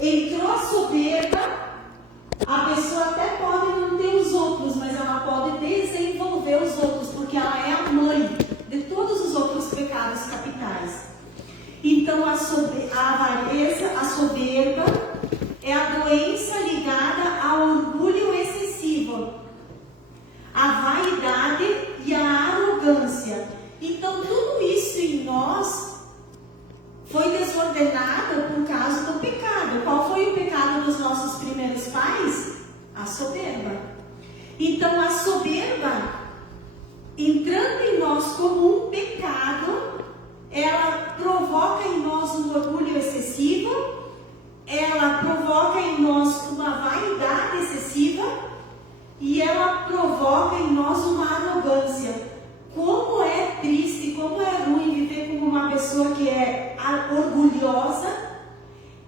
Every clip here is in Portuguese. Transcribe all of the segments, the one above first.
entrou a soberba, a pessoa até pode não ter os outros, mas ela pode desenvolver os outros, porque ela é a mãe de todos os outros pecados capitais. Então a avareza, a soberba, é a doença ligada ao orgulho excessivo, a vaidade e a arrogância. Então tudo isso em nós foi desordenado por causa do pecado. Qual foi o pecado dos nossos primeiros pais? A soberba. Então a soberba, entrando em nós como um pecado, ela provoca em nós um orgulho excessivo, ela provoca em nós uma vaidade excessiva e ela provoca em nós uma arrogância. Como é triste, como é ruim viver com uma pessoa que é orgulhosa,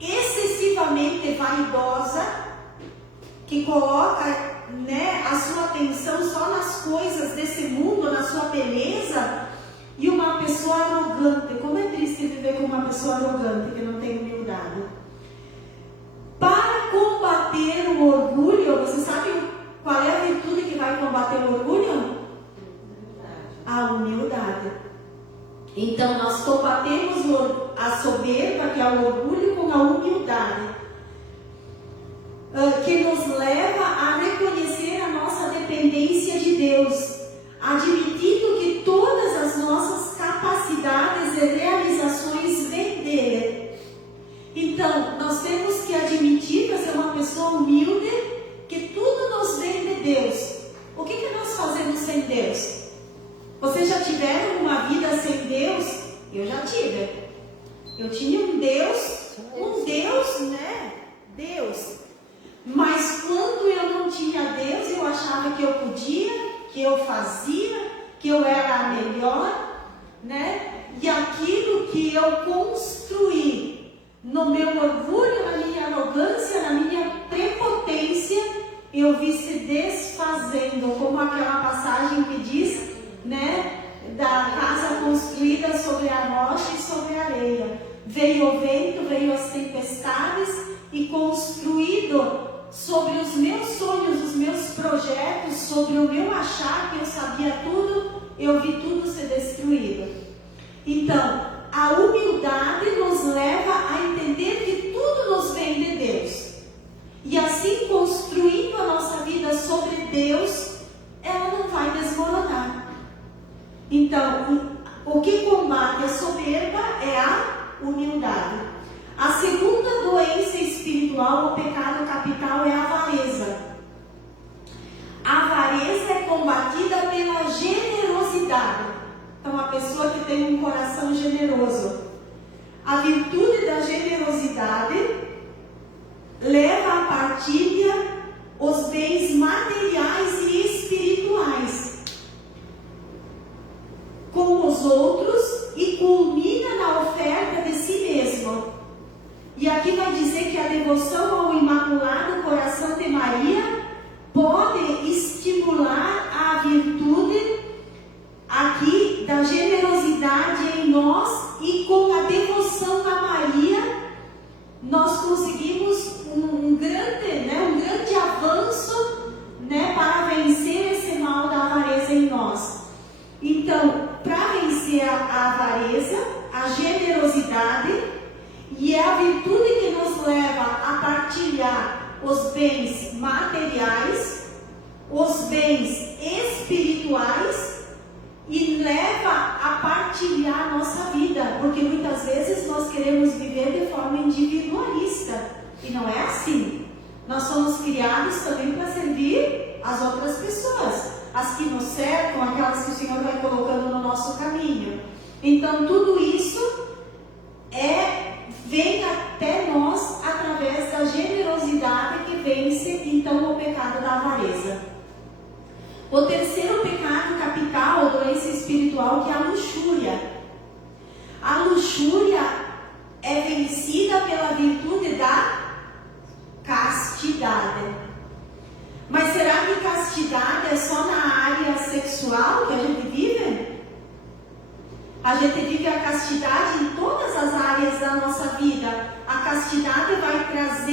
excessivamente vaidosa, que coloca, a sua atenção só nas coisas desse mundo, na sua beleza, e uma pessoa arrogante. Como é triste viver com uma pessoa arrogante que não tem humildade. Para combater o orgulho, você sabe qual é a virtude que vai combater o orgulho? A humildade. Então nós combatemos a soberba, que é o orgulho, com a humildade, que nos leva a reconhecer a nossa dependência de Deus, admitindo que todas as nossas capacidades e realizações vêm dele. Então nós temos que admitir, para ser uma pessoa humilde, que tudo nos vem de Deus. O que nós fazemos sem Deus? Vocês já tiveram uma vida sem Deus? Eu já tive. Eu tinha um Deus, Deus. Mas quando eu não tinha Deus, eu achava que eu podia, que eu fazia, que eu era a melhor, E aquilo que eu construí no meu orgulho, na minha arrogância, na minha prepotência, eu vi se desfazendo, como aquela passagem que diz, da casa construída sobre a rocha e sobre a areia. Veio o vento, veio as tempestades e construído sobre os meus sonhos, os meus projetos, sobre o meu achar que eu sabia tudo, eu vi tudo ser destruído. Então, a humildade nos leva a entender que tudo nos vem de Deus. E assim, construindo a nossa vida sobre Deus, ela não vai desmoronar. Então, o que combate a soberba é a humildade. A segunda doença espiritual, o pecado capital, é a avareza. A avareza é combatida pela generosidade. Então, a pessoa que tem um coração generoso. A virtude da generosidade leva à partilha os bens materiais e espirituais com os outros e culmina na oferta de si mesmo. E aqui vai dizer que a devoção ao Imaculado Coração de Maria pode estimular a virtude aqui da generosidade em nós, e com a devoção a Maria nós conseguimos um grande avanço, para vencer esse mal da avareza em nós. Então, para vencer a avareza, a generosidade, e é a virtude que nos leva a partilhar os bens materiais, os bens espirituais, e leva a partilhar a nossa vida, porque muitas vezes nós queremos viver de forma individualista, e não é assim. Nós somos criados também para servir as outras pessoas, as que nos cercam, aquelas que o Senhor vai colocando no nosso caminho. Então tudo isso vem até nós através da generosidade que vence então o pecado da avareza. O terceiro pecado capital, doença espiritual, que é a luxúria. A luxúria é vencida pela virtude da castidade. Mas será que castidade é só na área sexual que a gente vive? A gente vive a castidade em todas as áreas da nossa vida. A castidade vai trazer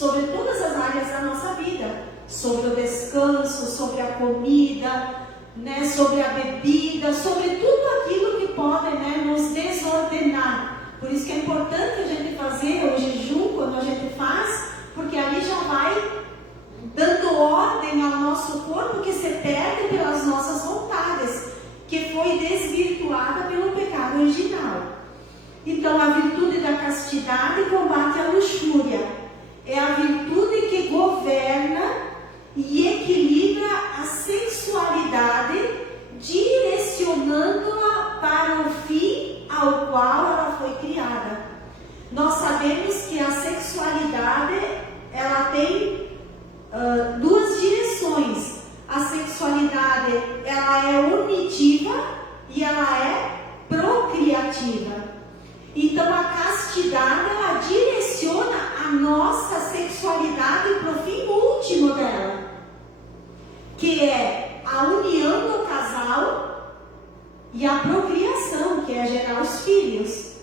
sobre todas as áreas da nossa vida, sobre o descanso, sobre a comida, né, sobre a bebida, sobre tudo aquilo que pode, né, nos desordenar. Por isso que é importante a gente fazer o jejum quando a gente faz, porque ali já vai dando ordem ao nosso corpo que se perde pelas nossas vontades, que foi desvirtuada pelo pecado original. Então, a virtude da castidade combate a luxúria. É a virtude que governa e equilibra a sensualidade, direcionando-a para o fim ao qual ela foi criada. Nós sabemos que a sexualidade, ela tem duas direções. A sexualidade, ela é unitiva e ela é procriativa. Então a castidade, ela direciona a nossa sexualidade para o fim último dela, que é a união do casal e a procriação, que é gerar os filhos.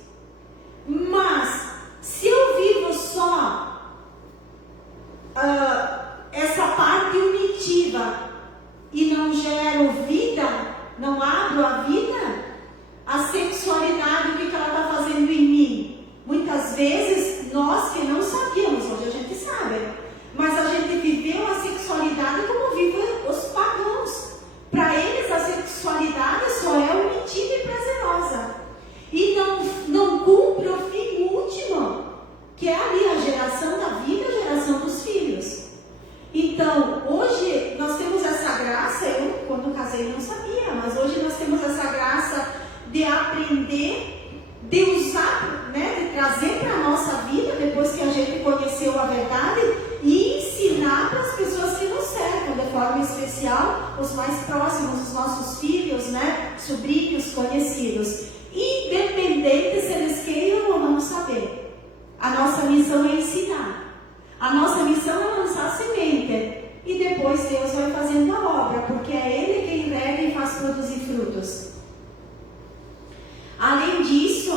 Mas se eu vivo só essa parte unitiva e não gero vida, não abro a vida, a sexualidade, o que ela está fazendo em mim? Muitas vezes, nós que não sabíamos, hoje a gente sabe, mas a gente viveu a sexualidade como vivem os pagãos. Para eles, a sexualidade só é unitiva e prazerosa. E não cumpre o fim último, que é ali a geração da vida, a geração dos filhos. Então, hoje nós temos essa graça, eu quando casei não sabia, mas hoje nós temos essa graça de aprender, de usar, né, de trazer para a nossa vida, depois que a gente conheceu a verdade, e ensinar para as pessoas que nos cercam, de forma especial, os mais próximos, os nossos filhos, né, sobrinhos, conhecidos. Independente se eles queiram ou não saber. A nossa missão é ensinar. A nossa missão é lançar semente. E depois Deus vai fazendo a obra, porque é Ele quem rega e faz produzir frutos. Além disso,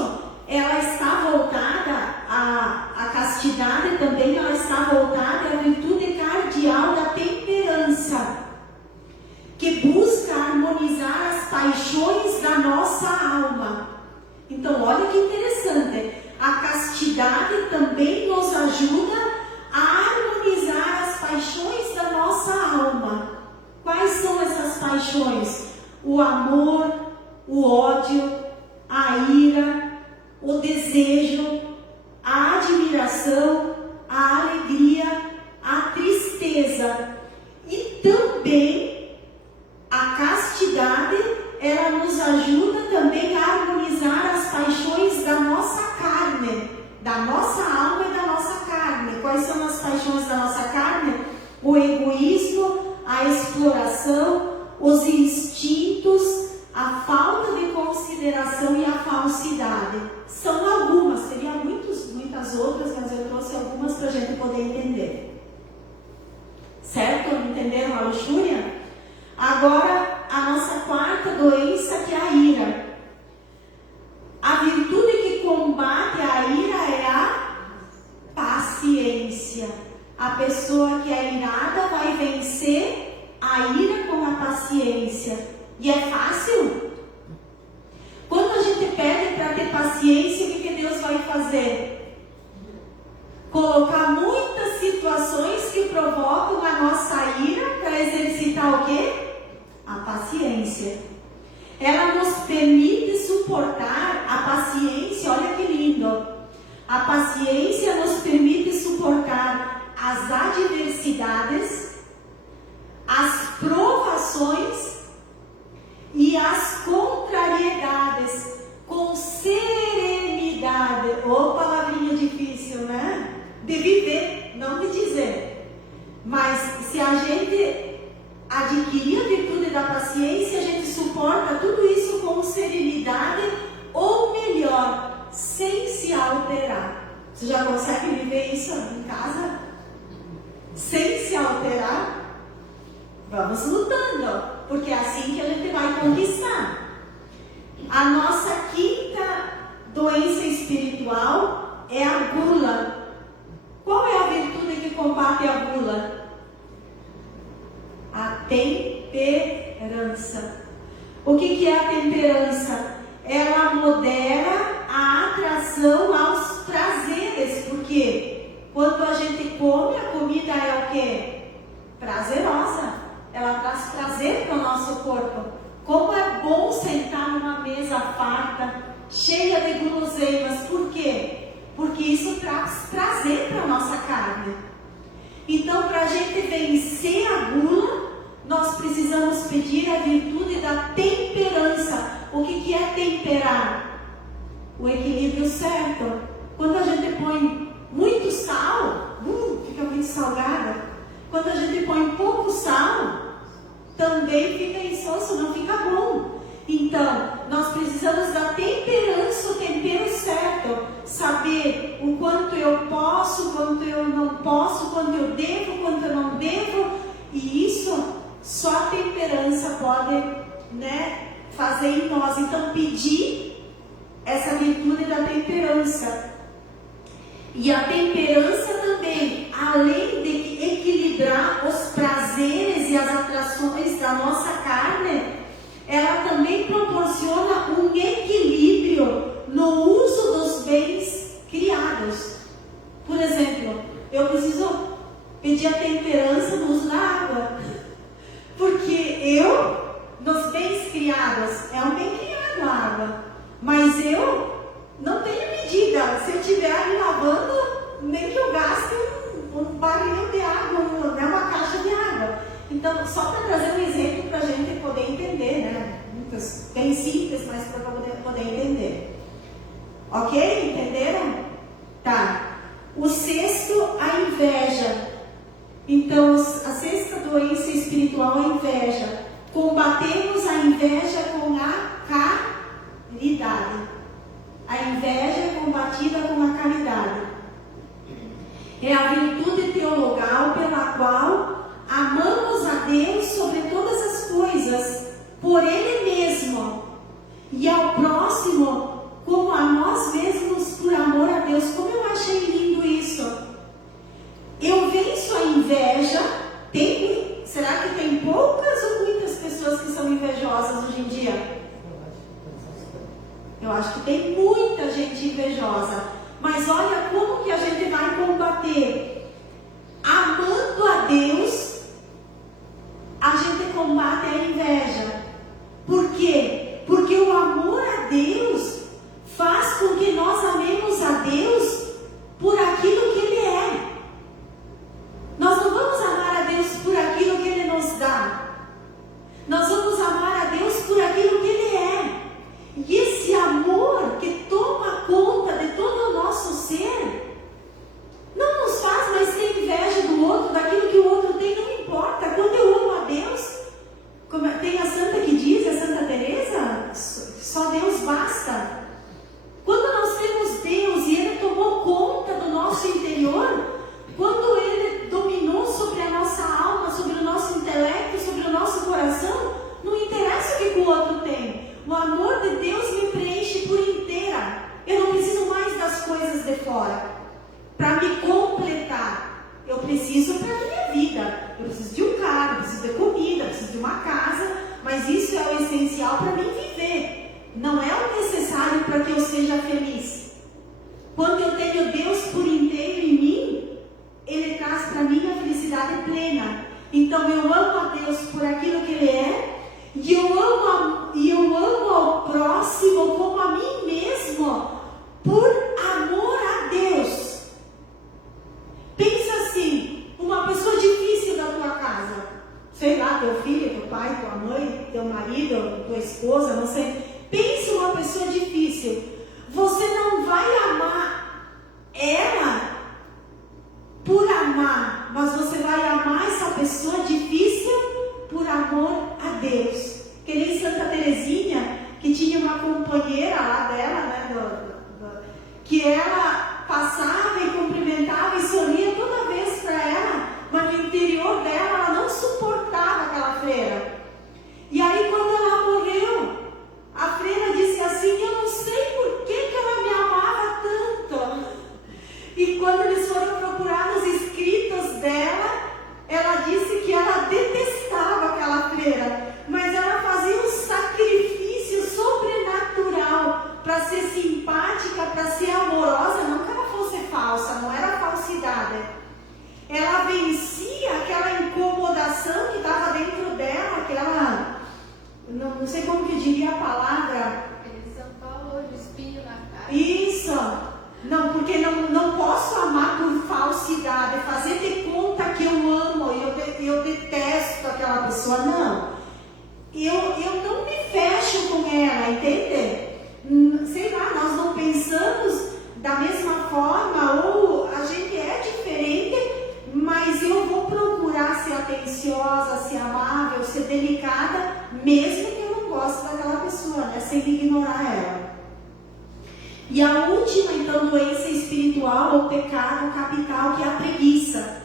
ela está voltada, a castidade também, ela está voltada à virtude cardial da temperança, que busca harmonizar as paixões da nossa alma. Então, olha que interessante, a castidade também nos ajuda a harmonizar as paixões da nossa alma. Quais são essas paixões? O amor, o ódio, a ira, o desejo, a admiração, a alegria, a tristeza. E também a castidade, ela nos ajuda também a harmonizar as paixões da nossa carne, da nossa alma e da nossa carne. Quais são as paixões da nossa carne? O egoísmo, a exploração, os instintos, a falta de consideração e a falsidade. São algumas, teria muitas outras, mas eu trouxe algumas para a gente poder entender. Certo? Entenderam a luxúria? Agora, a nossa quarta doença, que é a ira. A virtude que combate a ira é a paciência. A pessoa que é irada vai vencer a ira com a paciência. E é fácil? Quando a gente pede para ter paciência, o que Deus vai fazer? Colocar muitas situações que provocam a nossa ira para exercitar o quê? A paciência. Ela nos permite suportar a paciência, olha que lindo. A paciência nos permite suportar as adversidades, as provações e as contrariedades com serenidade. Ô, palavrinha difícil, né? De viver, não de dizer. Mas se a gente adquirir a virtude da paciência, a gente suporta tudo isso com serenidade, ou melhor, sem se alterar. Você já consegue viver isso em casa? Sem se alterar? Vamos lutando, porque é assim que a gente vai conquistar. A nossa quinta doença espiritual é a gula. Qual é a virtude que combate a gula? A temperança. O que é a temperança? Ela modera a atração aos prazeres, porque quando a gente come, a comida é o quê? Prazerosa. Ela traz prazer para o nosso corpo. Como é bom sentar numa mesa farta, cheia de guloseimas. Por quê? Porque isso traz prazer para a nossa carne. Então, para a gente vencer a gula, nós precisamos pedir a virtude da temperança. O que é temperar? O equilíbrio certo. Quando a gente põe muito sal, fica muito salgada. Quando a gente põe pouco sal, também fica insosso, não fica bom. Então, nós precisamos da temperança, o tempero certo. Saber o quanto eu posso, quanto eu não posso, quanto eu devo, quanto eu não devo. E isso, só a temperança pode, fazer em nós. Então, pedir essa virtude da temperança. E a temperança também, além de equilibrar os prazeres e as atrações da nossa carne, ela também proporciona um equilíbrio no uso dos bens criados. Por exemplo, eu preciso pedir a temperança no uso da água. Porque nos bens criados, é um bem criado a água, mas eu não tenho medida. Se eu estiver ali lavando, nem que eu gaste um barril de água, uma caixa de água. Então, só para trazer um exemplo para a gente poder entender, bem simples, mas para poder entender. Ok? Entenderam? Tá. O sexto, a inveja. Então, a sexta doença espiritual é a inveja. Combatemos a inveja com a caridade. A inveja é combatida com a caridade. É a virtude teologal pela qual amamos a Deus sobre todas as coisas, por Ele mesmo, e ao próximo como a nós mesmos por amor a Deus. Como eu achei lindo isso. Eu venço a inveja. Será que tem poucas ou muitas pessoas que são invejosas hoje em dia? Eu acho que tem muita gente invejosa. Mas olha como que a gente vai combater. Amando a Deus, a gente combate a inveja. Por quê? Porque o amor a Deus faz com que nós amemos a Deus por aquilo que Ele é. Nós não vamos amar a Deus por aquilo que Ele nos dá. Nós vamos amar a Deus por aquilo que Ele é. E esse amor que toma conta de todo o nosso ser não nos faz mais ter inveja do outro, daquilo que o outro tem, não importa. Quando eu amo a Deus, como tem a santa que diz, a Santa Teresa, só Deus basta. Quando nós temos Deus e Ele tomou conta do nosso interior, quando Ele dominou sobre a nossa alma, sobre o nosso intelecto, sobre o nosso coração, não interessa o que o outro tem. O amor de Deus me preenche por inteira. Eu não preciso mais das coisas de fora para me completar. Eu preciso para a minha vida. Eu preciso de um carro, eu preciso de comida, eu preciso de uma casa. Mas isso é o essencial para mim viver. Não é o necessário para que eu seja feliz. Quando eu tenho Deus por inteiro em mim, Ele traz para mim a felicidade plena. Então eu amo a Deus por aquilo que Ele é. E eu amo ao próximo como a mim mesmo, por amor a Deus. Pensa assim, uma pessoa difícil da tua casa, sei lá, teu filho, teu pai, tua mãe, teu marido, tua esposa, não sei. Pensa uma pessoa difícil. Você não vai amar ela por amar, mas você vai amar essa pessoa difícil por amor a Deus. Que nem Santa Teresinha, que tinha uma companheira lá dela, que ela passava e cumprimentava e sorria toda vez para ela, mas no interior dela ela não suportava aquela freira. E aí quando ela morreu, a freira disse assim: eu não sei por que ela me amava tanto. E quando eles foram procurar nos escritos Não, porque não posso amar por falsidade, fazer de conta que eu amo, eu detesto aquela pessoa, não. Eu não me fecho com ela, entende? Sei lá, nós não pensamos da mesma forma, ou a gente é diferente, mas eu vou procurar ser atenciosa, ser amável, ser delicada, mesmo que eu não goste daquela pessoa, né? Sem ignorar ela. E a última, então, doença espiritual ou pecado capital, que é a preguiça.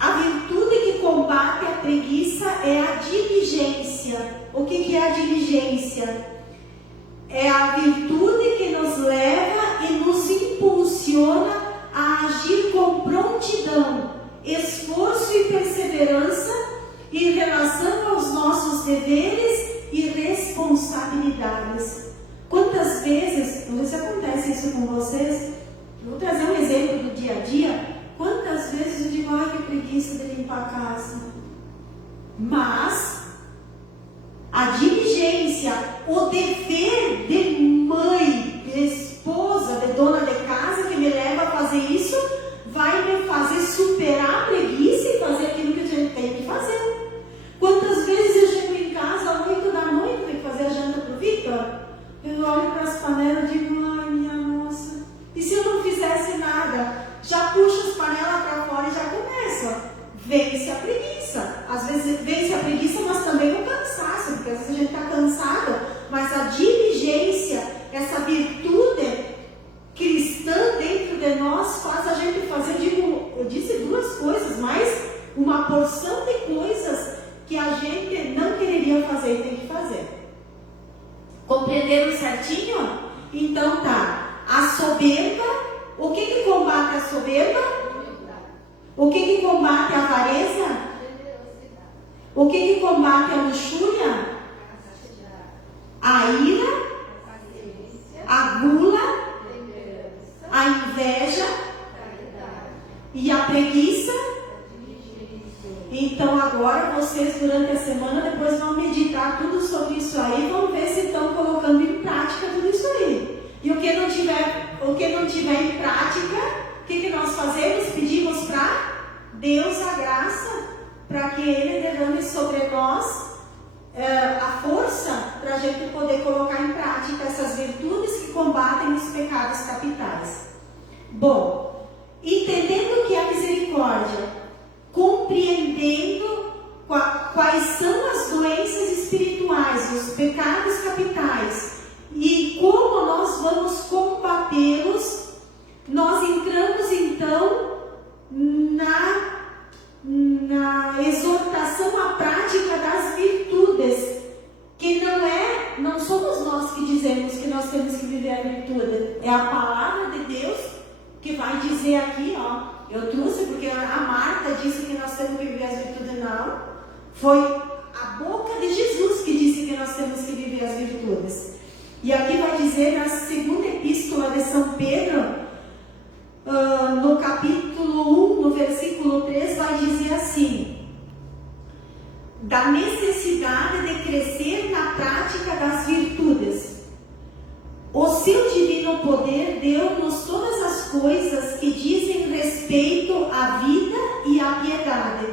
A virtude que combate a preguiça é a diligência. O que é a diligência? É a virtude que nos leva e nos impulsiona a agir com prontidão, esforço e perseverança em relação aos nossos deveres e responsabilidades. Quantas vezes, não sei se acontece isso com vocês, vou trazer um exemplo do dia a dia. Quantas vezes eu digo, ai, que preguiça de limpar a casa. Mas a diligência, o dever de mãe, de esposa, de dona de casa que me leva a fazer isso, vai me fazer superar a preguiça e fazer aquilo que a gente tem que fazer. Quantas vezes eu chego em casa às 8 da noite, tenho que fazer a janta para o Victor? Eu olho para as panelas e digo, ai minha nossa, e se eu não fizesse nada? Já puxo as panelas para fora e já começa. Vence a preguiça. Às vezes vence a preguiça, mas também o cansaço, porque às vezes a gente está cansado, mas a diligência, essa virtude cristã dentro de nós faz a gente fazer, eu disse duas coisas, mas uma porção de coisas que a gente não quereria fazer e tem que fazer. Compreenderam certinho? Então tá, a soberba, o que combate a soberba? O que combate a avareza? O que combate a luxúria? A ira, a gula, a inveja e a preguiça. Então agora vocês durante a semana depois vão meditar tudo sobre isso aí, vão ver se estão colocando em prática tudo isso aí. E o que não tiver em prática, o que nós fazemos? Pedimos para Deus a graça, para que Ele derrame sobre nós a força para a gente poder colocar em prática essas virtudes que combatem os pecados capitais. Bom, entendendo o que é a misericórdia, compreendendo quais são as doenças espirituais, os pecados capitais e como nós vamos combatê-los, nós entramos então na exortação à prática das virtudes, que não somos nós que dizemos que nós temos que viver a virtude, é a palavra de Deus que vai dizer aqui, ó. Eu trouxe porque a Marta disse que nós temos que viver as virtudes, não. Foi a boca de Jesus que disse que nós temos que viver as virtudes. E aqui vai dizer na segunda epístola de São Pedro, no capítulo 1, no versículo 3, vai dizer assim: da necessidade de crescer na prática das virtudes. O seu divino poder deu-nos todas as coisas que dizem respeito à vida e à piedade,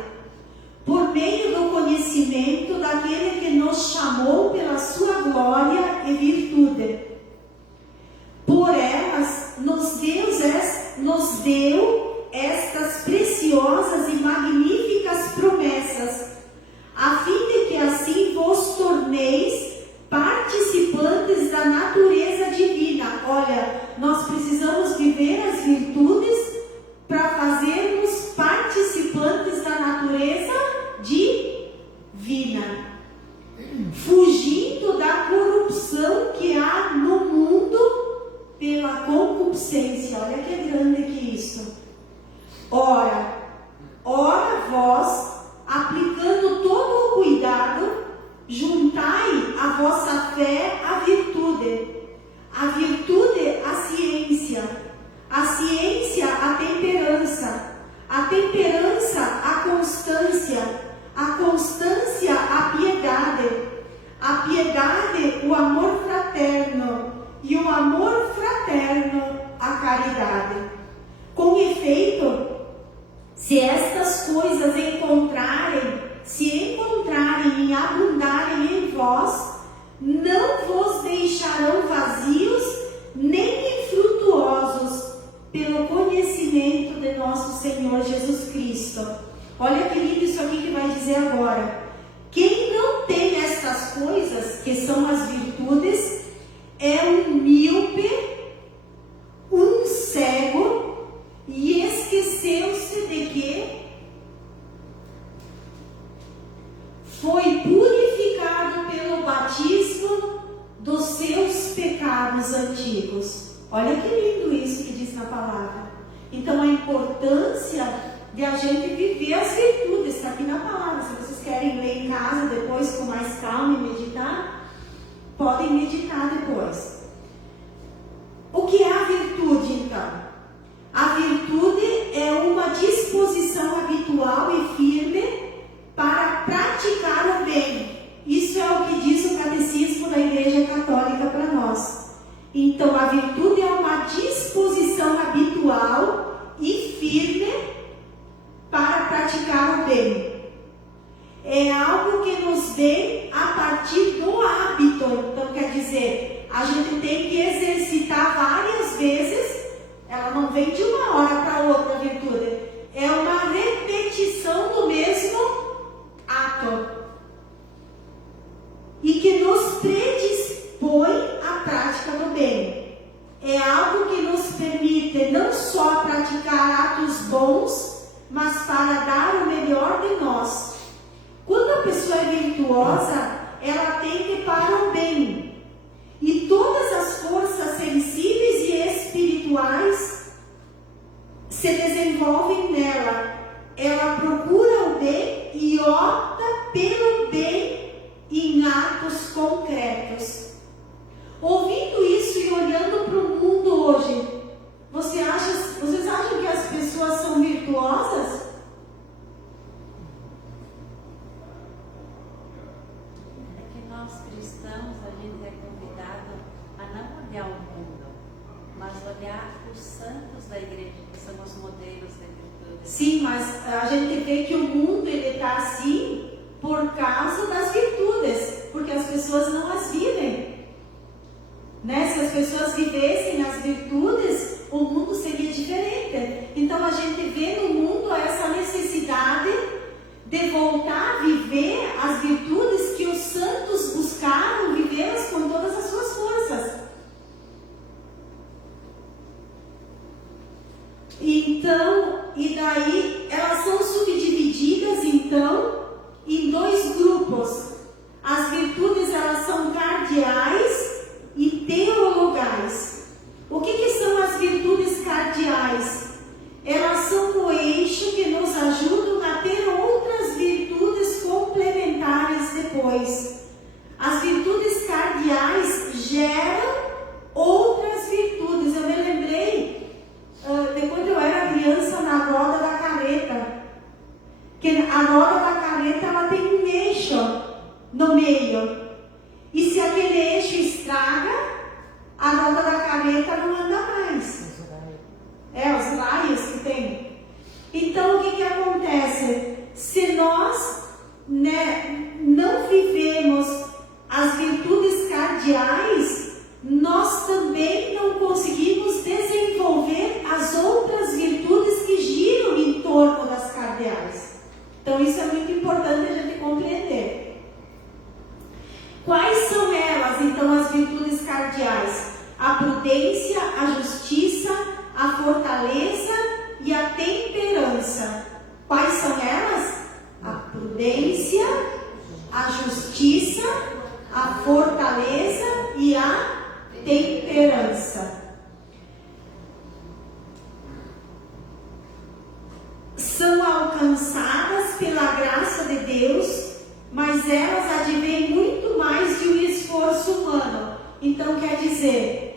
por meio do conhecimento daquele que nos chamou pela sua glória e virtude. Por elas nos deu estas preciosas e magníficas promessas, a fim de que assim vos torneis participantes da natureza divina. Olha, nós precisamos viver as virtudes para fazermos participantes da natureza divina, fugindo da corrupção que há no mundo pela concupiscência. Olha que grande que é isso. Ora vós, aplicando todo o cuidado, juntai a vossa fé à virtude, a virtude à ciência, a ciência à temperança, a temperança à constância, a constância à piedade, a piedade o amor fraterno, e o amor fraterno caridade. Com efeito, se estas coisas se encontrarem e abundarem em vós, não vos deixarão vazios nem infrutuosos pelo conhecimento de nosso Senhor Jesus Cristo. Olha que lindo isso aqui que vai dizer agora. Quem não tem estas coisas, que são as virtudes, é um míope, um cego, e esqueceu-se de que foi purificado pelo batismo dos seus pecados antigos. Olha que lindo isso que diz na palavra. Então a importância de a gente viver as virtudes está aqui na palavra. Se vocês querem ler em casa depois com mais calma e meditar, podem meditar depois. O que é a virtude então? A virtude é uma disposição habitual e firme para praticar o bem. Isso é o que diz o Catecismo da Igreja Católica para nós. Então, a virtude é uma disposição habitual e firme para praticar o bem. É algo que nos vem a partir do hábito. Então, quer dizer, a gente tem que exercitar várias vezes. Ela não vem de uma hora para outra, a virtude. É uma repetição do mesmo ato. E que nos predispõe à prática do bem. É algo que nos permite não só praticar atos bons, mas para dar o melhor de nós. Quando a pessoa é virtuosa, ela tende para o bem. E todas as forças sensíveis e espirituais se desenvolvem nela. Ela procura o bem e opta pelo bem em atos concretos. Ouvindo isso e olhando para o mundo hoje, vocês acham que as pessoas são virtuosas? É que nós cristãos, a gente é convidado a não olhar o mundo, mas olhar os santos da igreja, que são os modelos de virtude. Sim, mas a gente vê que o mundo está assim por causa das virtudes, porque as pessoas não as vivem. Né? Se as pessoas vivessem as virtudes, o mundo seria diferente. Então a gente vê no mundo essa necessidade de voltar a viver as virtudes que os santos buscaram vivê-las com todas as suas forças. Então, e daí elas são subdivididas então em dois grupos. As virtudes, elas são cardeais e teologais. O que são as virtudes cardeais? Elas são o eixo que nos ajudam a ter outras virtudes complementares depois. As virtudes cardeais geram outras virtudes. Eu me lembrei de quando eu era criança na roda da carreta. Que a roda da carreta, ela tem um eixo no meio. E se aquele eixo estraga, a roda da carreta não anda mais. Os raios que tem. Então, o que acontece? Se nós não vivemos as virtudes cardeais, nós também não conseguimos desenvolver as outras virtudes que giram em torno das cardeais. Então, isso é muito importante a gente compreender. Quais são elas, então, as virtudes cardeais? A prudência, a justiça, a fortaleza e a temperança. Quais são elas? A prudência, a justiça, a fortaleza e a temperança. São alcançadas pela graça de Deus, mas elas advêm muito mais de um esforço humano. Então quer dizer,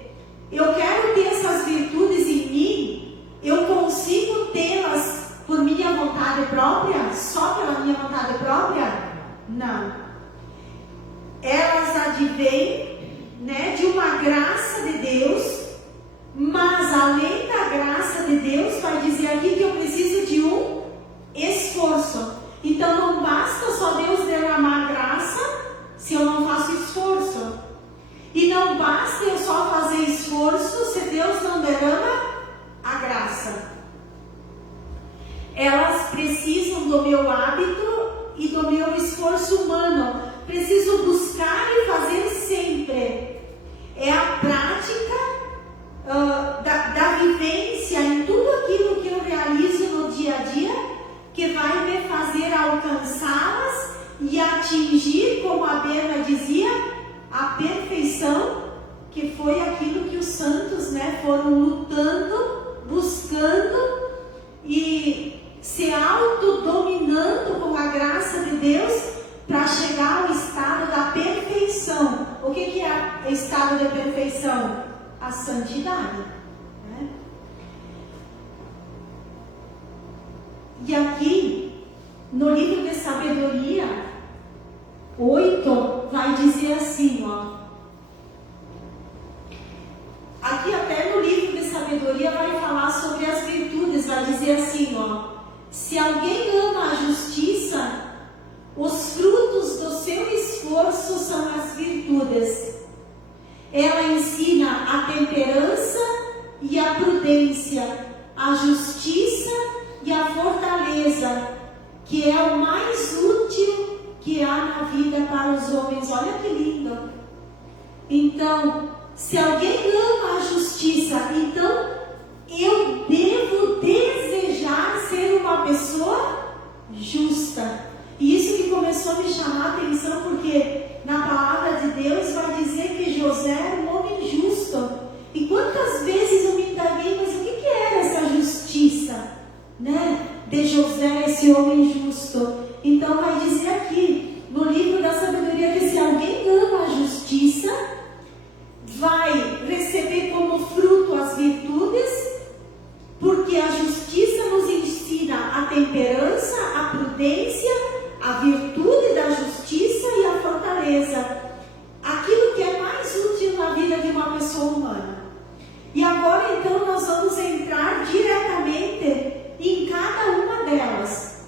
eu quero ter essas virtudes em mim, eu consigo tê-las por minha vontade própria? Só pela minha vontade própria? Não. Elas advêm, de uma graça de Deus, mas além do meu hábito e do meu esforço humano. Preciso buscar e fazer sempre. É a prática da vivência em tudo aquilo que eu realizo no dia a dia que vai me fazer alcançá-las e atingir, como a Berna dizia, a perfeição, que foi aquilo que os santos, né, foram lutando, buscando e se autodominando com a graça de Deus para chegar ao estado da perfeição. O que é o estado de perfeição? A santidade, né? E aqui, no livro de Sabedoria 8, vai dizer assim, ó. Aqui até no livro de Sabedoria vai falar sobre as virtudes, vai dizer assim, ó. Se alguém ama a justiça, os frutos do seu esforço são as virtudes. Ela ensina a temperança e a prudência, a justiça e a fortaleza, que é o mais útil que há na vida para os homens. Olha que lindo! Então, se alguém ama a justiça, então eu devo desejar ser uma pessoa justa. E isso que começou a me chamar a atenção, porque na palavra de Deus vai dizer que José era um homem justo. E quantas vezes eu me indaguei, mas o que era essa justiça, né, de José, esse homem justo? Então vai dizer aqui no livro da Sabedoria que se alguém ama a justiça, vai receber como fruto as virtudes, porque a justiça nos ensina a temperança, a prudência, a virtude da justiça e a fortaleza, aquilo que é mais útil na vida de uma pessoa humana. E agora então nós vamos entrar diretamente em cada uma delas.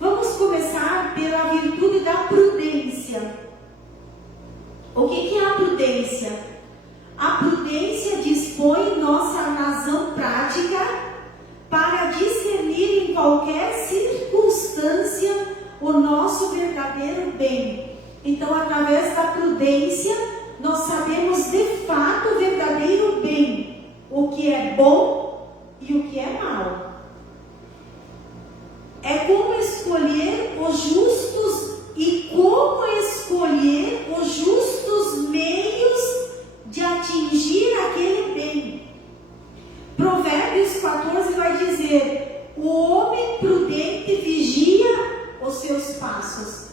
Vamos começar pela virtude da prudência. O que é a prudência? A prudência dispõe nossa razão prática para discernir em qualquer circunstância o nosso verdadeiro bem. Então, através da prudência, nós sabemos de fato o verdadeiro bem, o que é bom e o que é mal. É como escolher os justos e como escolher os justos meios de atingir aquele bem. Provérbios 14 vai dizer: o homem prudente vigia os seus passos.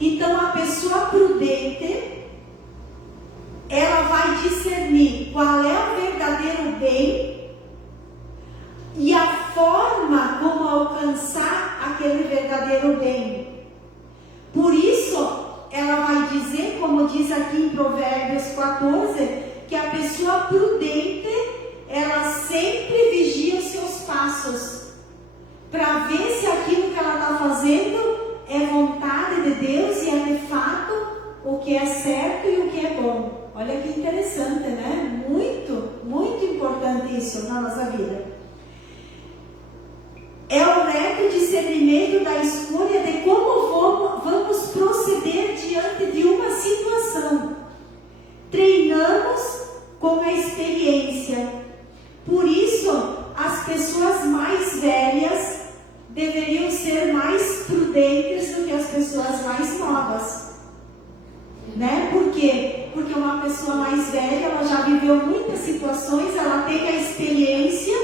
Então a pessoa prudente, ela vai discernir qual é o verdadeiro bem e a forma como alcançar aquele verdadeiro bem. Por isso ela vai dizer, como diz aqui em Provérbios 14, que a pessoa prudente, ela sempre vigia os seus passos, para ver se aquilo que ela está fazendo é vontade de Deus e é de fato o que é certo e o que é bom. Olha que interessante, né? Muito, muito importante isso na nossa vida. É o reto discernimento da escolha de como vamos proceder diante de uma situação. Treinamos com a experiência. Por isso, as pessoas mais velhas deveriam ser mais prudentes do que as pessoas mais novas. Né? Por quê? Porque uma pessoa mais velha, ela já viveu muitas situações, ela tem a experiência,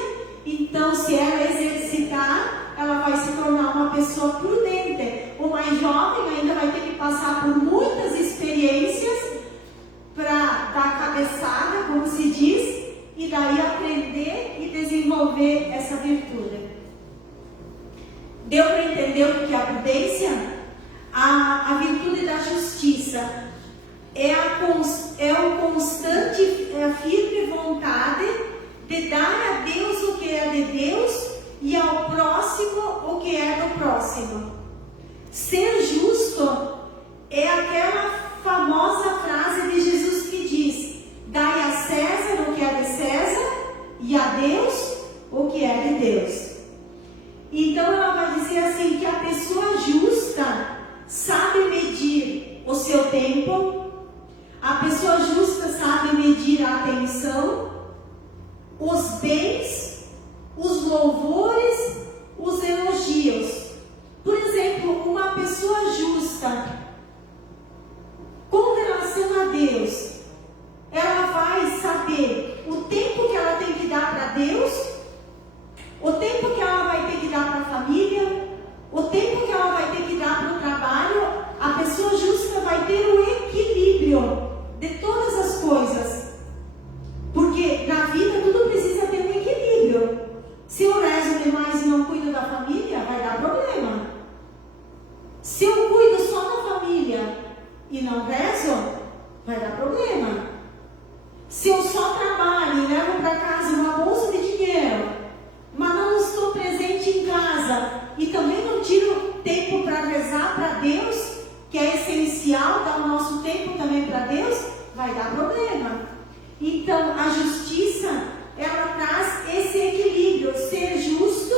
então se ela exercitar, ela vai se tornar uma pessoa prudente. O mais jovem ainda vai ter que passar por muitas experiências para dar cabeçada, como se diz, e daí aprender e desenvolver essa virtude. Deu para entender o que é a prudência? A virtude da justiça é o constante, a firme vontade de dar a Deus o que é de Deus e ao próximo o que é do próximo. Ser justo é aquela famosa frase de Jesus que diz: dai a César o que é de César e a Deus o que é de Deus. Então ela vai dizer assim: os bens, os louvores, os elogios. Por exemplo, uma pessoa justa, com relação a Deus, ela vai saber o tempo que ela tem que dar para Deus, o tempo que ela vai ter que dar para a família, o tempo que ela vai ter que dar para o trabalho. A pessoa justa vai ter o equilíbrio de todas as coisas. Porque na vida tudo precisa ter um equilíbrio. Se eu rezo demais e não cuido da família, vai dar problema. Se eu cuido só da família e não rezo, vai dar problema. Se eu só trabalho e levo para casa uma bolsa de dinheiro, mas não estou presente em casa e também não tiro tempo para rezar para Deus, que é essencial dar o nosso tempo também para Deus, vai dar problema. Então, a justiça, ela traz esse equilíbrio. Ser justo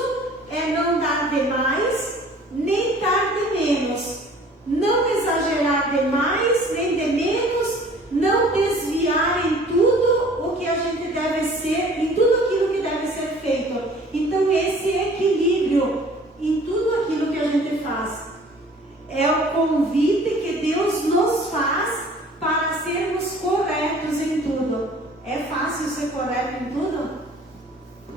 é não dar demais, nem dar de menos. Não exagerar demais, nem de menos. Não desviar em tudo o que a gente deve ser, em tudo aquilo que deve ser feito. Então, esse equilíbrio em tudo aquilo que a gente faz é o convite que Deus nos faz para sermos corretos em tudo. É fácil ser correto em tudo?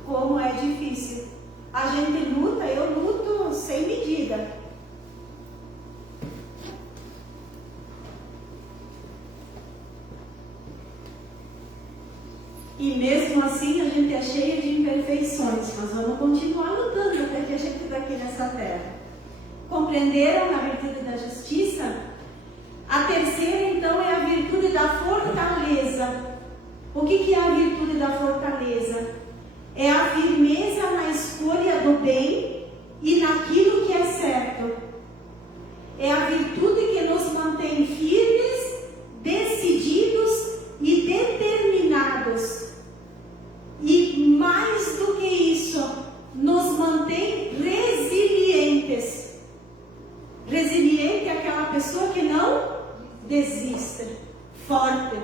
Como é difícil. A gente luta, eu luto sem medida. E mesmo assim a gente é cheio de imperfeições, mas vamos continuar lutando até que a gente está aqui nessa terra. Compreenderam a virtude da justiça? A terceira, então, é a virtude da fortaleza. O que é a virtude da fortaleza? É a firmeza na escolha do bem e naquilo que é certo. É a virtude que nos mantém firmes, decididos e determinados. E mais do que isso, nos mantém resilientes. Resiliente é aquela pessoa que não desiste, forte.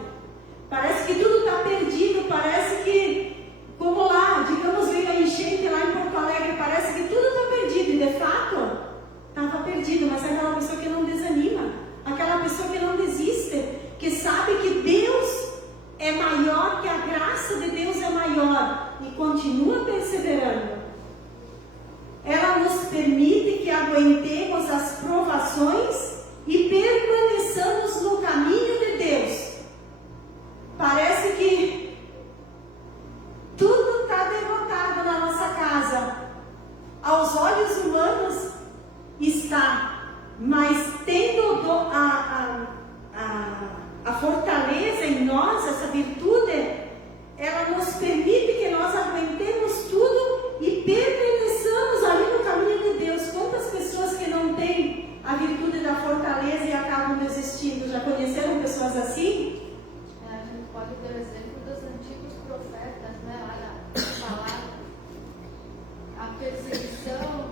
Parece que tudo está perdido, parece que, como lá, digamos, veio a enchente lá em Porto Alegre, parece que tudo está perdido, e de fato, estava perdido, mas é aquela pessoa que não desanima, aquela pessoa que não desiste, que sabe que Deus é maior, que a graça de Deus é maior, e continua perseverando. Ela nos permite que aguentemos as provações e permaneçamos no caminho de Deus. Parece que tudo está derrotado na nossa casa. Aos olhos humanos está, mas tendo a fortaleza em nós, essa virtude, ela nos permite que nós aguentemos tudo e permaneçamos ali no caminho de Deus. Quantas pessoas que não têm a virtude da fortaleza e acabam desistindo? Já conheceram pessoas assim? A gente pode ter o exemplo dos antigos profetas, né? Lá na palavra, a perseguição,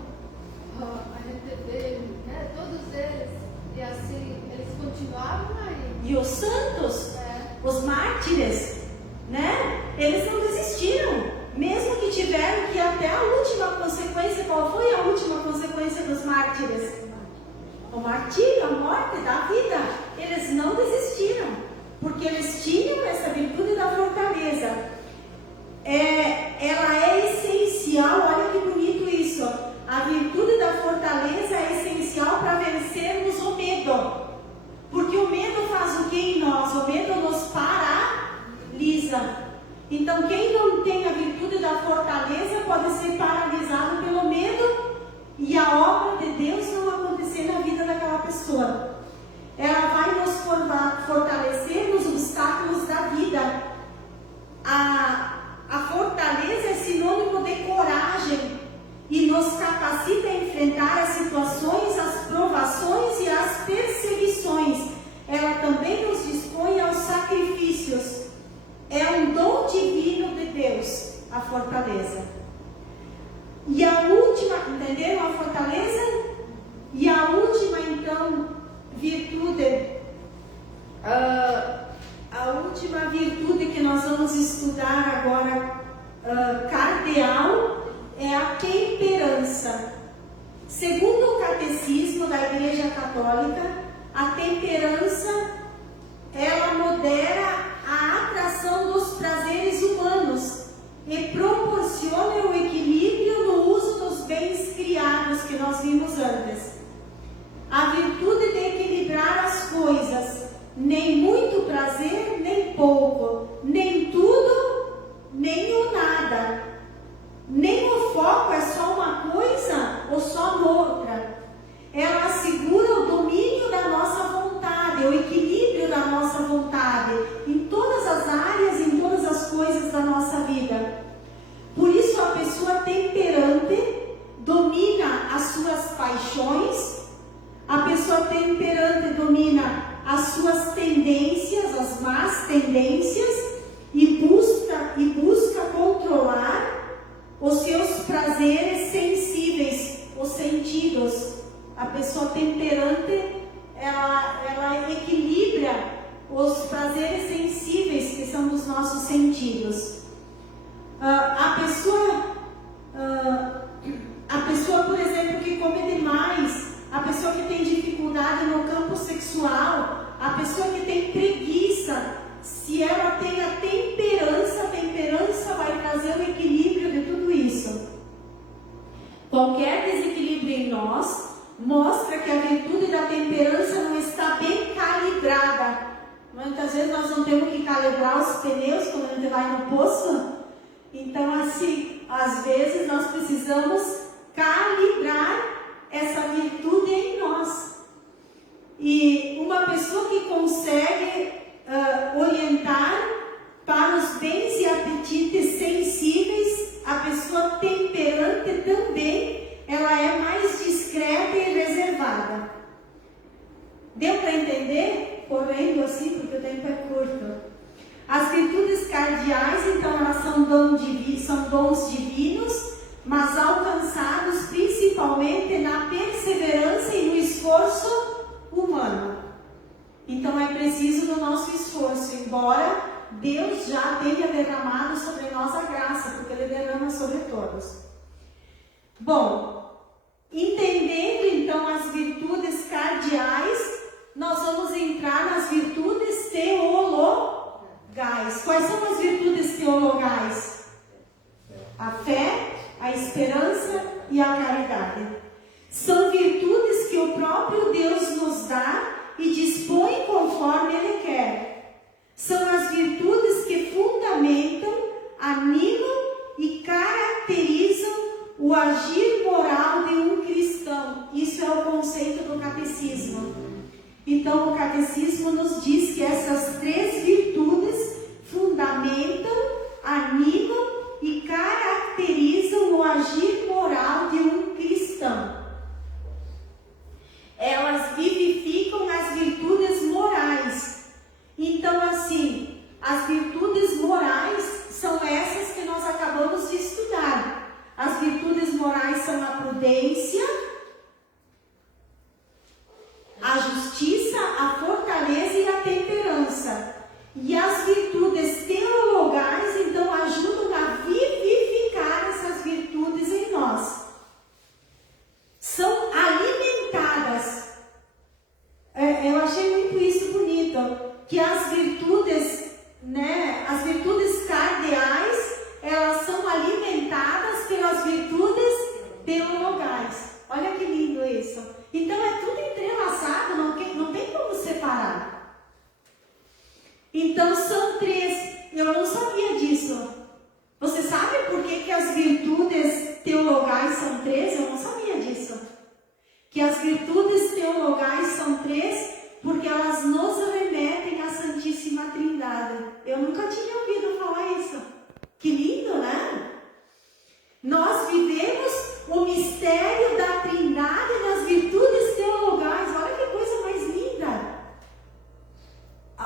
a gente vê, né? Todos eles, e assim, eles continuavam aí. E os santos, os mártires, né? Eles não desistiram, mesmo que tiveram que ir até a última consequência. Qual foi a última consequência dos mártires? O martírio, a morte da vida. Eles não desistiram, porque eles tinham essa virtude da fortaleza. Ela é essencial, olha que bonito isso. A virtude da fortaleza é essencial para vencermos o medo. Porque o medo faz o que em nós? O medo nos paralisa. Então, quem não tem a virtude da fortaleza pode ser paralisado pelo medo e a obra de Deus não acontecer na vida daquela pessoa. Ela vai nos fortalecer nos obstáculos da vida. A fortaleza é sinônimo de coragem e nos capacita a enfrentar as situações, as provações e as perseguições. Ela também nos dispõe aos sacrifícios. É um dom divino de Deus, a fortaleza. E a última, entenderam a fortaleza? E a última, então, virtude, a última virtude que nós vamos estudar agora cardeal é a temperança. Segundo o catecismo da Igreja Católica, a temperança, ela modera a atração dos prazeres humanos e proporciona o equilíbrio no uso dos bens criados que nós vimos antes. A virtude de equilibrar as coisas, nem muito prazer, nem pouco, nem tudo, nem o nada. Nem o foco é só uma coisa ou só noutra. Ela assegura o domínio da nossa vontade, o equilíbrio da nossa vontade, em todas as áreas, em todas as coisas da nossa vida. Por isso a pessoa temperante domina as suas paixões, a pessoa temperante domina as suas tendências, as más tendências, e busca controlar os seus prazeres sensíveis, os sentidos. A pessoa temperante, ela equilibra os prazeres sensíveis, que são dos nossos sentidos. A pessoa, por exemplo, que come demais, a pessoa que tem dificuldade no campo sexual, a pessoa que tem preguiça, se ela tem a temperança vai trazer o equilíbrio de tudo isso. Qualquer desequilíbrio em nós mostra que a virtude da temperança não está bem calibrada. Muitas vezes nós não temos que calibrar os pneus quando a gente vai no poço. Então, assim, às vezes nós precisamos calibrar essa virtude em nós. E uma pessoa que consegue orientar para os bens e apetites sensíveis, a pessoa temperante também, ela é mais discreta e reservada. Deu para entender? Correndo assim, porque o tempo é curto. As virtudes cardeais, então, elas são dons divinos, mas alcançados principalmente na perseverança e no esforço humano. Então é preciso do nosso esforço, embora Deus já tenha derramado sobre nós a graça, porque Ele derrama sobre todos. Bom, entendendo então as virtudes cardeais, nós vamos entrar nas virtudes teologais. Quais são as virtudes teologais? A fé, a esperança e a caridade. São virtudes que o próprio Deus nos dá e dispõe conforme Ele quer. São as virtudes que fundamentam, animam e caracterizam o agir moral de um cristão. Isso é o conceito do catecismo. Então, o catecismo nos diz que essas três virtudes fundamentam, animam e caracterizam o agir moral de um cristão. Elas vivificam as virtudes morais. Então, assim, as virtudes morais são essas que nós acabamos de estudar. As virtudes morais são a prudência, a justiça, a fortaleza e a temperança. E as virtudes teologais, então, ajudam a vivificar essas virtudes em nós. São alimentadas. Eu achei muito isso bonito, que as virtudes, as virtudes cardeais, elas são alimentadas pelas virtudes teologais. Olha que lindo isso. Então é tudo entrelaçado, não tem como separar. Então são três. Eu não sabia disso. Você sabe por que as virtudes teologais são três? Eu não sabia disso. Que as virtudes teologais são três porque elas nos remetem à Santíssima Trindade. Eu nunca tinha ouvido falar isso. Que lindo, né? Nós vivemos o mistério da Trindade nas virtudes teologais. Olha que coisa mais linda!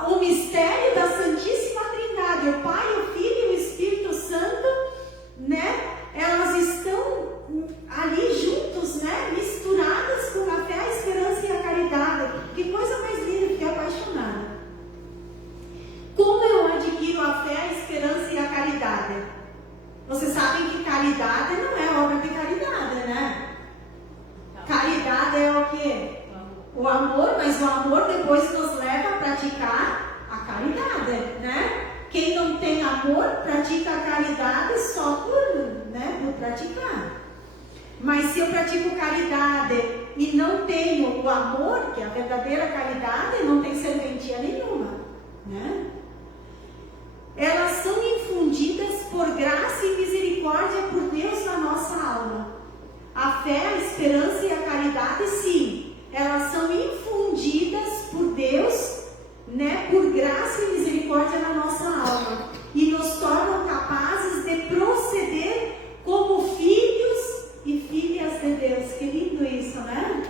O mistério da Santíssima Trindade, o Pai, Vocês sabem que caridade não é obra de caridade, né? Caridade é o quê? O amor, mas o amor depois nos leva a praticar a caridade, né? Quem não tem amor pratica a caridade só por praticar. Mas se eu pratico caridade e não tenho o amor, que é a verdadeira caridade, não tem serventia nenhuma, né? Elas são infundidas por graça e misericórdia por Deus na nossa alma. A fé, a esperança e a caridade, sim, elas são infundidas por Deus, né, por graça e misericórdia na nossa alma, e nos tornam capazes de proceder como filhos e filhas de Deus. Que lindo isso, né?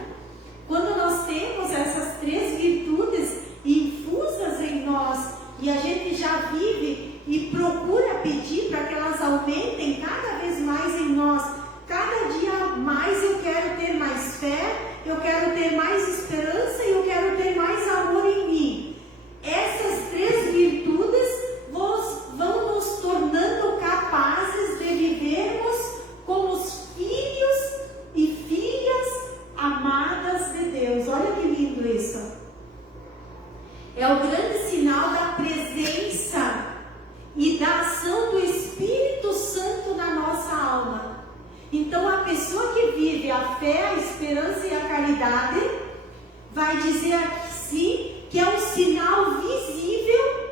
Quando nós temos essas três virtudes infusas em nós, e a gente já vive e procura pedir para que elas aumentem cada vez mais em nós. Cada dia mais eu quero ter mais fé, eu quero ter mais esperança e eu quero ter mais amor em mim. Essas três virtudes vão nos tornando capazes de vivermos como os filhos e filhas amadas de Deus. Olha que lindo isso. É o grande sinal da presença e da ação do Espírito Santo na nossa alma. Então, a pessoa que vive a fé, a esperança e a caridade vai dizer assim que é um sinal visível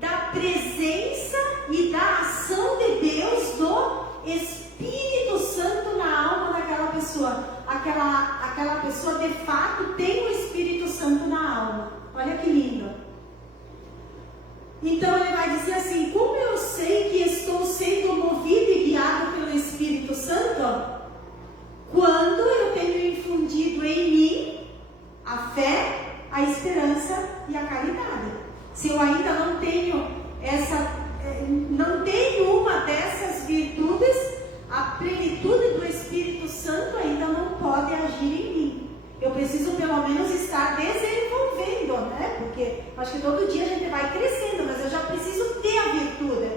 da presença e da ação de Deus, do Espírito Santo na alma daquela pessoa. Aquela pessoa de fato tem o Espírito Santo na alma. Olha que lindo. Então ele vai dizer assim: como eu sei que estou sendo movido e guiado pelo Espírito Santo? Quando eu tenho infundido em mim a fé, a esperança e a caridade. Se eu ainda não tenho uma dessas virtudes, a plenitude do Espírito Santo ainda não pode agir em mim. Eu preciso pelo menos estar desenvolvendo, né? Porque acho que todo dia a gente vai crescendo, mas eu já preciso ter a virtude.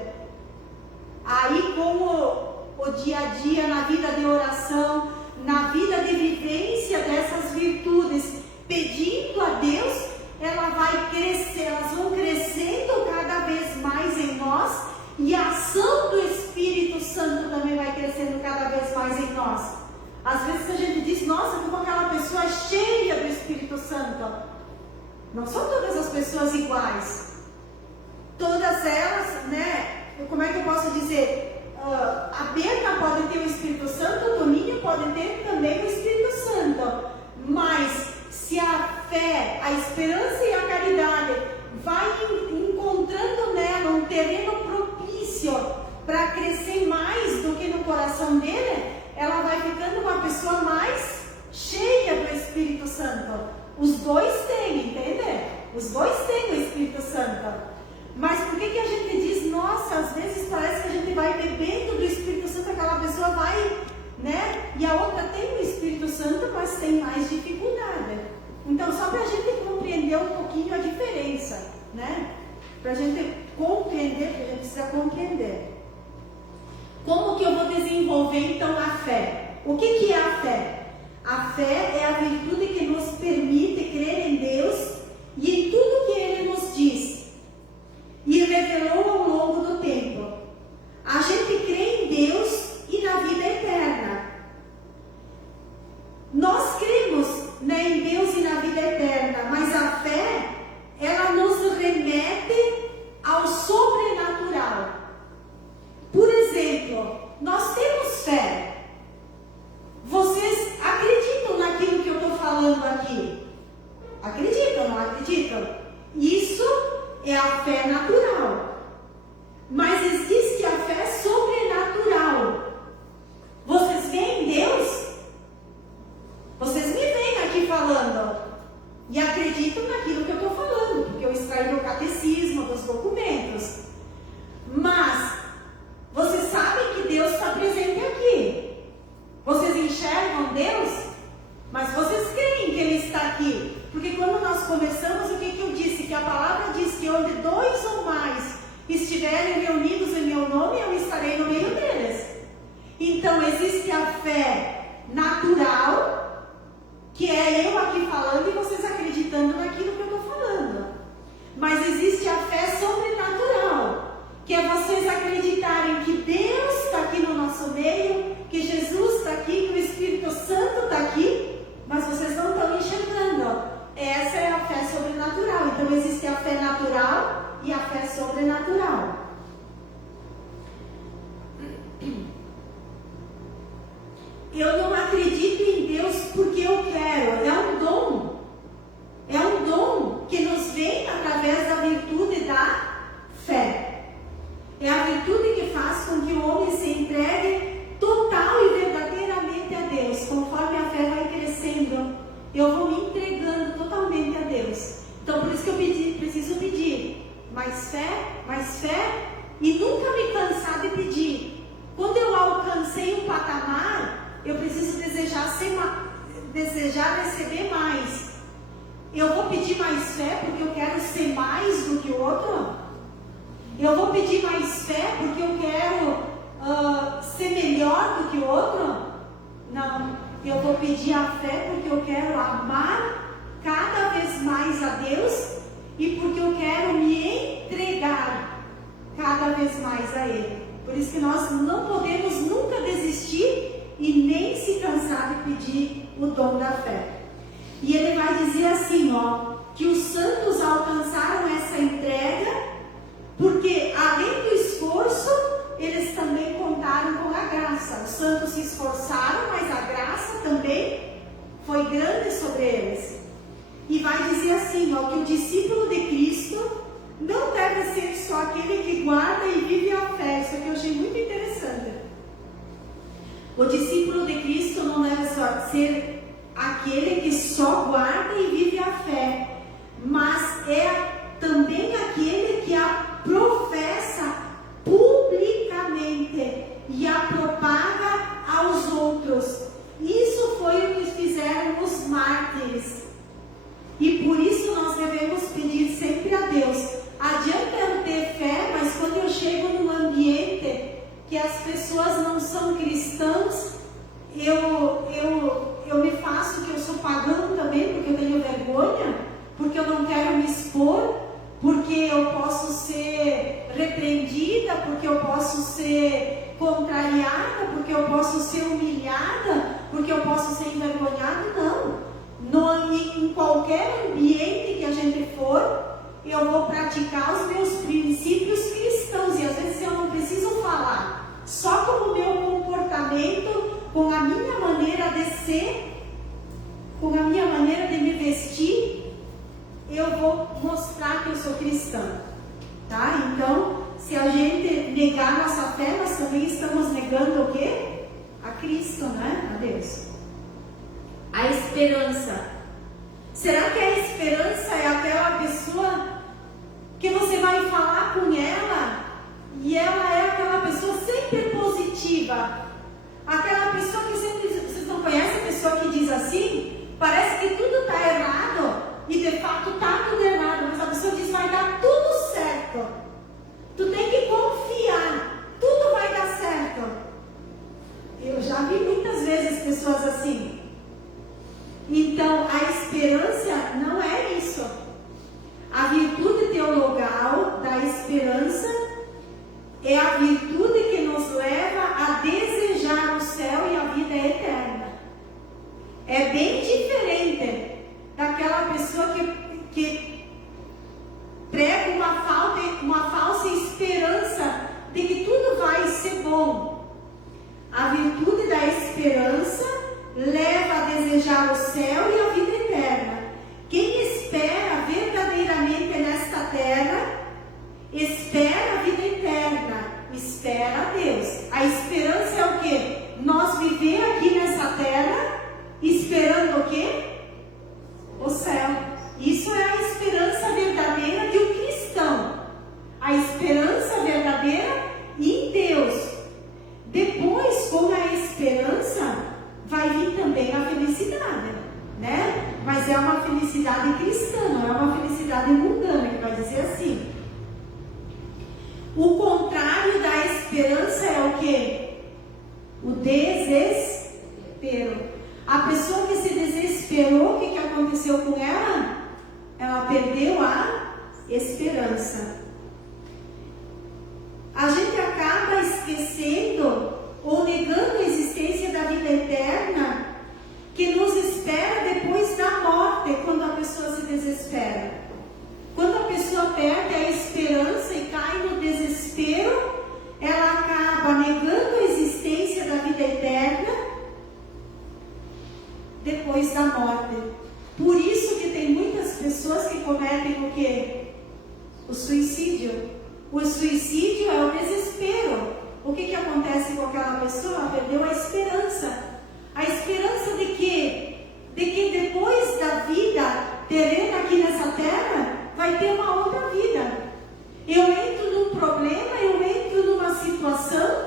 Aí com o dia a dia, na vida de oração, na vida de vivência dessas virtudes, pedindo a Deus, elas vão crescendo cada vez mais em nós, e a ação do Espírito Santo também vai crescendo cada vez mais em nós. Às vezes a gente diz: nossa, como aquela pessoa cheia do Espírito Santo. Não são todas as pessoas iguais. Todas elas, né? Como é que eu posso dizer? A Berna pode ter o Espírito Santo, o Toninho pode ter também o Espírito Santo. Mas se a fé, a esperança e a caridade vai encontrando nela um terreno propício para crescer mais do que no coração dele, ela vai ficando uma pessoa mais cheia do Espírito Santo. Os dois têm, entende? Os dois têm o Espírito Santo. Mas por que a gente diz: nossa, às vezes parece que a gente vai bebendo do Espírito Santo, aquela pessoa vai, né? E a outra tem o Espírito Santo, mas tem mais dificuldade. Então, só para a gente compreender um pouquinho a diferença, né? Para a gente compreender, porque a gente precisa compreender. Como que eu vou desenvolver então a fé? O que é a fé? A fé é a virtude que nos permite crer em Deus e em tudo que Ele nos diz e revelou ao longo do tempo. A gente crê em Deus e na vida eterna. Nós cremos, né, em Deus e na vida eterna, mas a fé, ela nos remete ao sobrenatural. Por exemplo, nós temos fé. Vocês acreditam naquilo que eu estou falando aqui? Acreditam, não acreditam? Isso é a fé natural. Mas existe a fé sobrenatural. Vocês veem Deus? Vocês me veem aqui falando e acreditam naquilo que eu estou falando, porque eu extraí meu catecismo dos documentos. Mas vocês sabem que Deus está presente aqui. Vocês enxergam Deus? Mas vocês creem que Ele está aqui. Porque quando nós começamos, o que eu disse? Que a palavra diz que onde 2 ou mais estiverem reunidos em meu nome, eu estarei no meio deles. fé natural, que é eu aqui falando e vocês acreditando naquilo que eu estou falando. Mas existe a fé sobrenatural, que é vocês acreditarem que Deus está aqui no nosso meio, que Jesus está aqui, que o Espírito Santo está aqui, mas vocês não estão enxergando. Essa é a fé sobrenatural. Então existe a fé natural e a fé sobrenatural. Eu não acredito em Deus porque eu quero. É um dom. É um dom que nos vem através da virtude da fé. É a virtude que faz com que o homem se entregue total e verdadeiramente a Deus. Conforme a fé vai crescendo, eu vou me entregando totalmente a Deus. Então por isso que eu preciso pedir mais fé e nunca me cansar de pedir. Quando eu alcancei um patamar, eu preciso desejar receber mais. Eu vou pedir mais fé porque eu quero ser mais do que o outro? Eu vou pedir mais fé porque eu quero ser melhor do que o outro? Não. Eu vou pedir a fé porque eu quero amar cada vez mais a Deus e porque eu quero me entregar cada vez mais a Ele. Por isso que nós não podemos nunca desistir e nem se cansar de pedir o dom da fé. E ele vai dizer assim, que os santos alcançaram essa entrega porque, além do esforço, eles também contaram com a graça. Os santos se esforçaram, mas a graça também foi grande sobre eles. E vai dizer assim, que o discípulo de Cristo não deve ser só aquele que guarda e vive a fé. Isso aqui eu achei muito interessante. O discípulo de Cristo não deve só ser aquele que só guarda e vive a fé, mas é também aquele que a professa publicamente e a propaga aos outros. Isso foi o que fizeram os mártires. E por isso nós devemos pedir sempre a Deus. Adianta eu ter fé, mas quando eu chego num ambiente que as pessoas não são cristãos, eu me faço que eu sou pagão também, porque eu tenho vergonha, porque eu não quero me expor, porque eu posso ser repreendida, porque eu posso ser contrariada, porque eu posso ser humilhada, porque eu posso ser envergonhada. Não. Em qualquer ambiente que a gente for, eu vou praticar os meus princípios cristãos. E às vezes eu não preciso falar, só com o meu comportamento, com a minha maneira de ser, com a minha maneira de me vestir, eu vou mostrar que eu sou cristã, tá? Então, se a gente negar nossa fé, nós também estamos negando o quê? A Cristo, né? A Deus. A esperança. Será que a esperança é aquela pessoa que você vai falar com ela e ela é aquela pessoa sempre positiva? Aquela pessoa que sempre, vocês não conhecem a pessoa que diz assim, parece que tudo está errado e de fato está tudo errado, mas a pessoa diz, vai dar tudo certo. Tu tem que confiar, tudo vai dar certo. Eu já vi muitas vezes pessoas assim. Então, a esperança não é isso. A virtude teologal da esperança é a virtude que nos leva a desejar o céu e a vida eterna. É bem diferente daquela pessoa que prega uma falsa esperança de que tudo vai ser bom. A virtude da esperança leva a desejar o céu e a vida eterna. Quem espera verdadeiramente nesta terra, espera a vida eterna, espera a Deus. A esperança é o quê? Nós viver aqui nessa terra, esperando o quê? O céu. Isso é a esperança verdadeira de um cristão. A esperança verdadeira em Deus. Depois, com a esperança, vai vir também a felicidade, né? Mas é uma felicidade cristã, não é uma felicidade mundana, que vai dizer assim. O contrário da esperança é o quê? O desespero. A pessoa que se desesperou, o que aconteceu com ela? Ela perdeu a esperança. A gente acaba esquecendo ou negando a existência da vida eterna que nos espera depois da morte, quando a pessoa se desespera. Quando a pessoa perde a esperança e cai no desespero, ela acaba negando a existência da vida eterna depois da morte. Por isso que tem muitas pessoas que cometem o quê? O suicídio. O suicídio é o desespero. O que acontece com aquela pessoa? Ela perdeu a esperança. A esperança de quê? De que depois da vida terrena aqui nessa terra, vai ter uma outra vida. Eu entro num problema, eu entro numa situação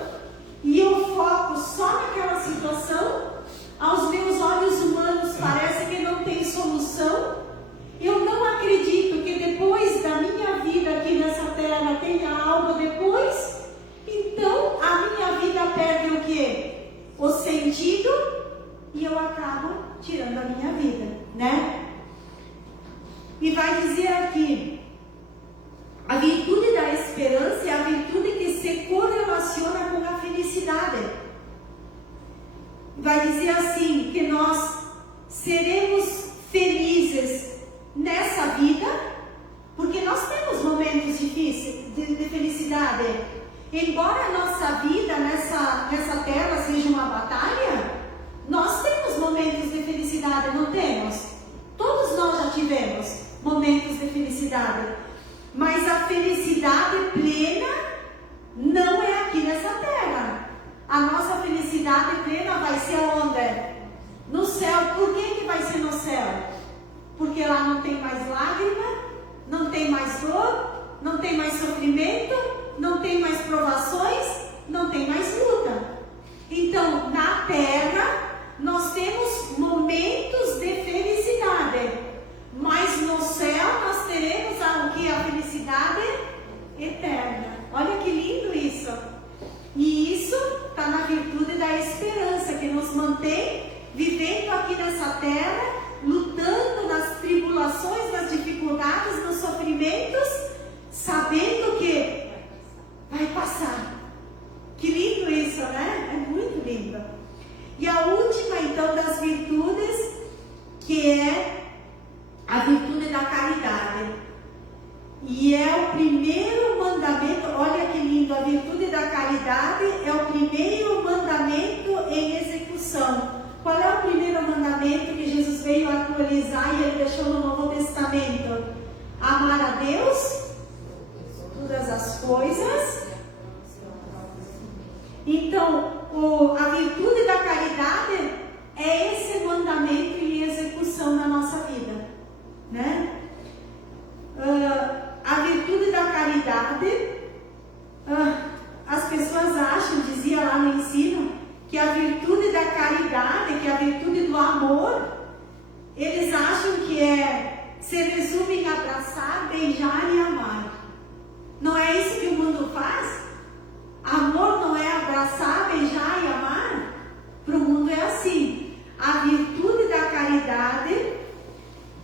e eu foco só naquela situação. Aos meus olhos humanos parece que não tem solução. Eu não acredito que depois da minha vida aqui nessa terra tenha algo depois. Então a minha vida perde o quê? O sentido, e eu acabo tirando a minha vida, né? E vai dizer aqui, a virtude da esperança é a virtude que se correlaciona com a felicidade. Vai dizer assim, que nós seremos felizes nessa vida, porque nós temos momentos difíceis de felicidade. Embora a nossa vida nessa terra seja uma batalha, nós temos momentos de felicidade, não temos? Todos nós já tivemos momentos de felicidade, mas a felicidade plena não é aqui nessa terra. A nossa felicidade plena vai ser onde? No céu. Por que vai ser no céu? Porque lá não tem mais lágrima, não tem mais dor, não tem mais sofrimento, não tem mais provações, não tem mais luta. Então, na terra, nós temos momentos de felicidade, mas no céu nós teremos a felicidade eterna. Olha que lindo isso! E isso está na virtude da esperança, que nos mantém vivendo aqui nessa terra, lutando nas tribulações, nas dificuldades, nos sofrimentos, sabendo que vai passar. Que lindo isso, né? É muito lindo. E a última, então, das virtudes, que é a virtude da caridade. E é o primeiro mandamento, olha que lindo, a virtude da caridade é o primeiro mandamento em execução. Qual é o primeiro mandamento que Jesus veio atualizar e ele deixou no Novo Testamento? Amar a Deus, todas as coisas. Então, a virtude da caridade é esse mandamento em execução na nossa vida, né? A virtude da caridade, as pessoas acham, dizia lá no ensino, que a virtude da caridade, que a virtude do amor, eles acham que se resume em abraçar, beijar e amar. Não é isso que o mundo faz? Amor não é abraçar, beijar e amar? Para o mundo é assim. A virtude da caridade,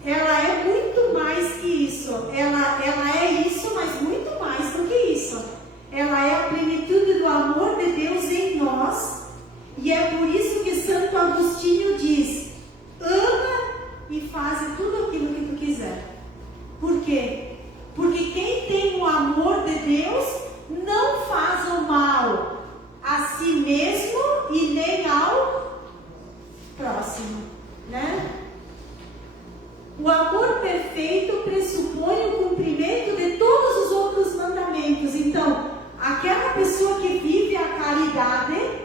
ela é muito mais que isso. Ela é isso, mas muito mais do que isso. Ela é a plenitude do amor de Deus em nós. E é por isso que Santo Agostinho diz: ama e faz tudo aquilo que tu quiser. Por quê? Porque quem tem o amor de Deus não faz o mal a si mesmo e nem ao próximo, né? O amor perfeito pressupõe o cumprimento de todos os outros mandamentos. Então, aquela pessoa que vive a caridade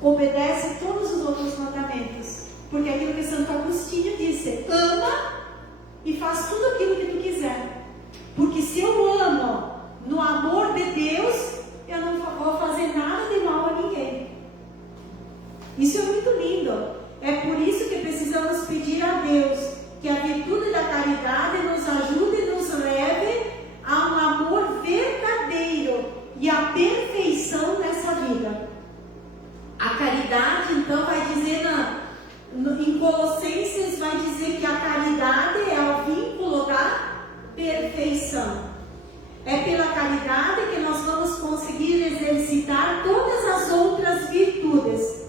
obedece todos os outros mandamentos, porque é aquilo que Santo Agostinho disse: ama e faz tudo aquilo que tu quiser. Porque se eu amo no amor de Deus, eu não vou fazer nada de mal a ninguém. Isso é muito lindo. É por isso que precisamos pedir a Deus que a virtude da caridade nos ajude e nos leve a um amor verdadeiro e a perfeição nessa vida. A caridade, então, vai dizer: não, exercitar todas as outras virtudes.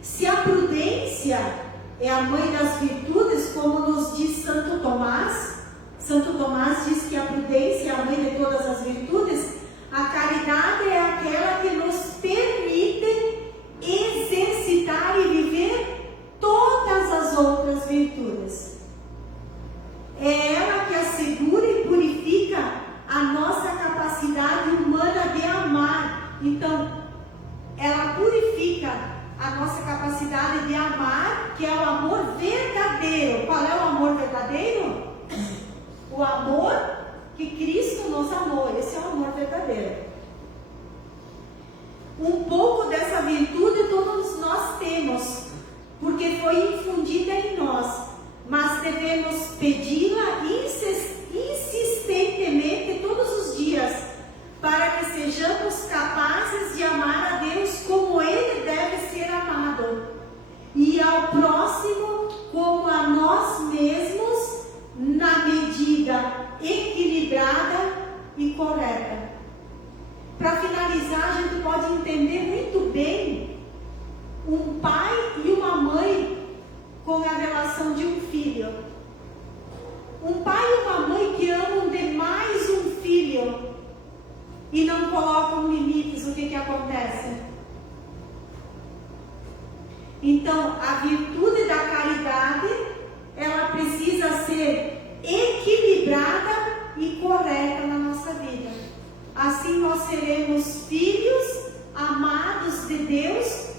Se a prudência é a mãe das virtudes, como nos diz Santo Tomás diz que a prudência é a mãe de todas as virtudes, a caridade é aquela que nos permite exercitar e viver todas as outras virtudes. É ela que assegura e purifica a nossa capacidade humana de amar. Então, ela purifica a nossa capacidade de amar, que é o amor verdadeiro. Qual é o amor verdadeiro? O amor que Cristo nos amou. Esse é o amor verdadeiro. Um pouco dessa virtude todos nós temos, porque foi infundida em nós, mas devemos pedi-la insistentemente todos os dias, para que sejamos capazes de amar a Deus como Ele deve ser amado, e ao próximo como a nós mesmos, na medida equilibrada e correta. Para finalizar, a gente pode entender muito bem um pai e uma mãe com a relação de um filho. Um pai e uma mãe que amam demais um filho e não colocam limites, o que acontece? Então, a virtude da caridade, ela precisa ser equilibrada e correta na nossa vida. Assim nós seremos filhos amados de Deus,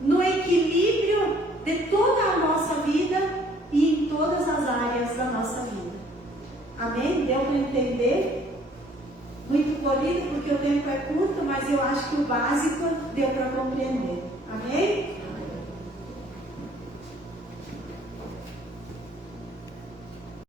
no equilíbrio de toda a nossa vida e em todas as áreas da nossa vida. Amém? Deu para entender? Muito corrido, porque o tempo é curto, mas eu acho que o básico deu para compreender.